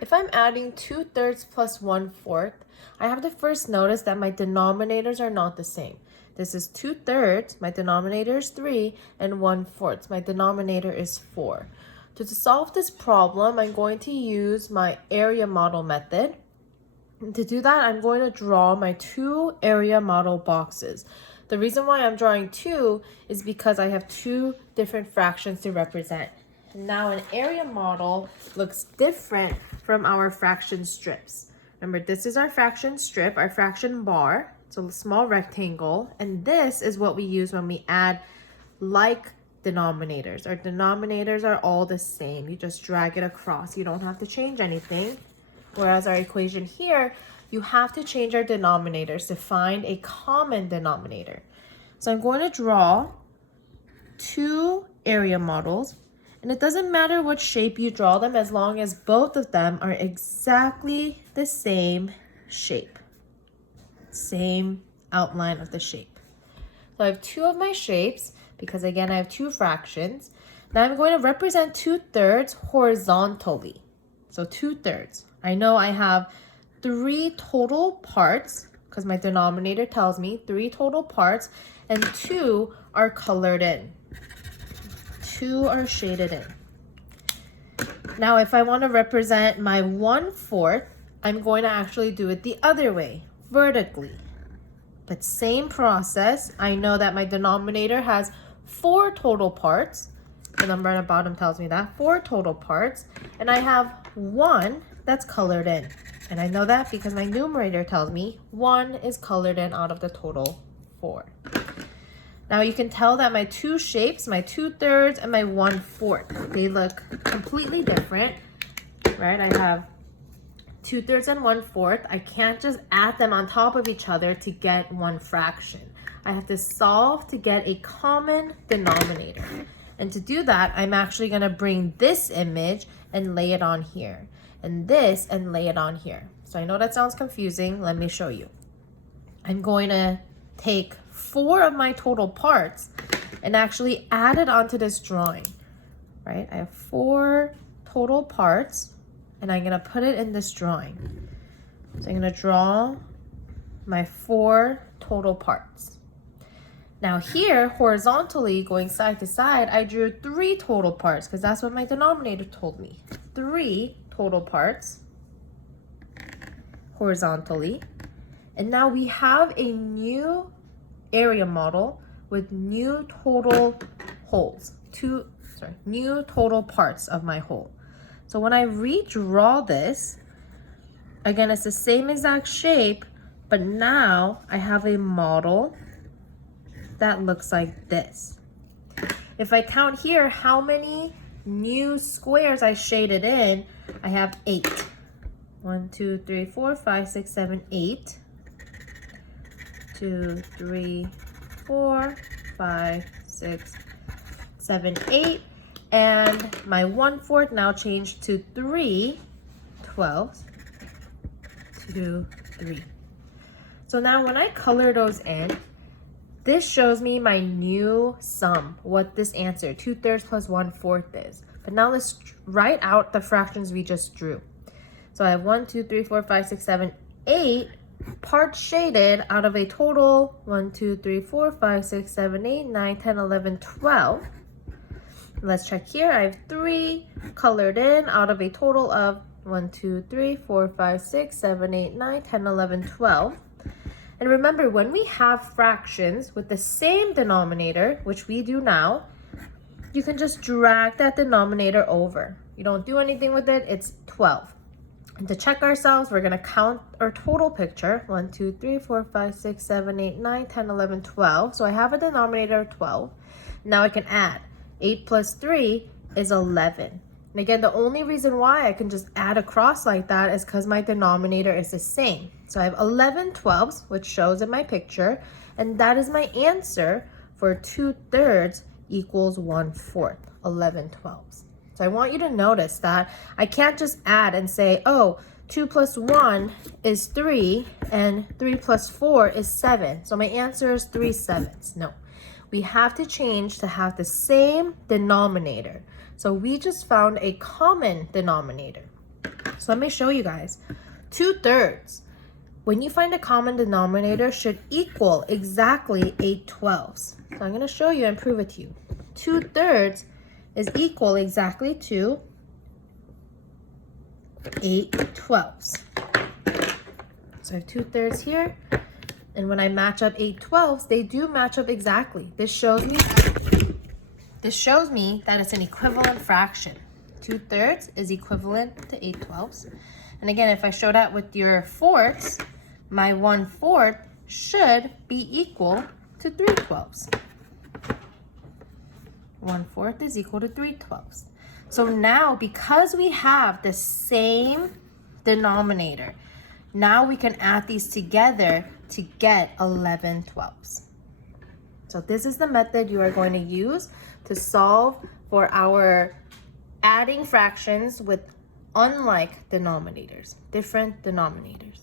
If I'm adding 2/3 plus 1/4, I have to first notice that my denominators are not the same. This is 2/3, my denominator is 3, and 1/4, my denominator is 4. To solve this problem, I'm going to use my area model method. And to do that, I'm going to draw my two area model boxes. The reason why I'm drawing two is because I have two different fractions to represent. Now an area model looks different from our fraction strips. Remember, this is our fraction strip, our fraction bar. It's a small rectangle, and this is what we use when we add like denominators. Our denominators are all the same. You just drag it across. You don't have to change anything. Whereas our equation here, you have to change our denominators to find a common denominator. So I'm going to draw two area models, and it doesn't matter what shape you draw them as long as both of them are exactly the same shape, same outline of the shape. So I have two of my shapes because again I have two fractions. Now I'm going to represent 2/3 horizontally. So 2/3. I know I have 3 total parts because my denominator tells me 3 total parts, and 2 are colored in. 2 are shaded in. Now if I want to represent my 1/4, I'm going to actually do it the other way, vertically. But same process. I know that my denominator has 4 total parts. The number on the bottom tells me that, 4 total parts. And I have 1 that's colored in. And I know that because my numerator tells me 1 is colored in out of the total 4. Now you can tell that my two shapes, my 2/3 and my 1/4, they look completely different, right? I have 2/3 and 1/4. I can't just add them on top of each other to get one fraction. I have to solve to get a common denominator. And to do that, I'm actually going to bring this image and lay it on here, and this and lay it on here. So I know that sounds confusing. Let me show you. I'm going to take 4 of my total parts and actually add it onto this drawing, right? I have 4 total parts, and I'm going to put it in this drawing. So I'm going to draw my 4 total parts. Now here, horizontally, going side to side, I drew 3 total parts because that's what my denominator told me. 3 total parts horizontally. And now we have a new area model with new total holes. New total parts of my hole. So when I redraw this, again, it's the same exact shape, but now I have a model that looks like this. If I count here how many new squares I shaded in, I have 8. 1, 2, 3, 4, 5, 6, 7, 8. 2, 3, 4, 5, 6, 7, 8. And my 1/4 now changed to 3 12s. 2, 3. So now when I color those in, this shows me my new sum, what this answer, 2/3 plus 1/4 is. But now let's write out the fractions we just drew. So I have 1, 2, 3, 4, 5, 6, 7, 8 parts shaded out of a total 1, 2, 3, 4, 5, 6, 7, 8, 9, 10, 11, 12. Let's check here. I have 3 colored in out of a total of 1, 2, 3, 4, 5, 6, 7, 8, 9, 10, 11, 12. And remember, when we have fractions with the same denominator, which we do now, you can just drag that denominator over. You don't do anything with it, it's 12. And to check ourselves, we're going to count our total picture. 1, 2, 3, 4, 5, 6, 7, 8, 9, 10, 11, 12. So I have a denominator of 12. Now I can add. 8 plus 3 is 11. And again, the only reason why I can just add across like that is because my denominator is the same. So I have 11 12s, which shows in my picture, and that is my answer for 2/3 equals 1/4, 11 12s. So I want you to notice that I can't just add and say, oh, 2 plus 1 is 3, and 3 plus 4 is 7. So my answer is 3 7s. No, we have to change to have the same denominator. So we just found a common denominator. So let me show you guys. 2/3. When you find a common denominator, should equal exactly 8/12. So I'm going to show you and prove it to you. 2/3 is equal exactly to 8/12. So I have 2/3 here. And when I match up 8/12, they do match up exactly. This shows me that it's an equivalent fraction. 2/3 is equivalent to 8/12. And again, if I show that with your fourths, my 1/4 should be equal to 3/12. 1/4 is equal to 3/12. So now, because we have the same denominator, now we can add these together to get 11/12. So this is the method you are going to use to solve for our adding fractions with unlike denominators, different denominators.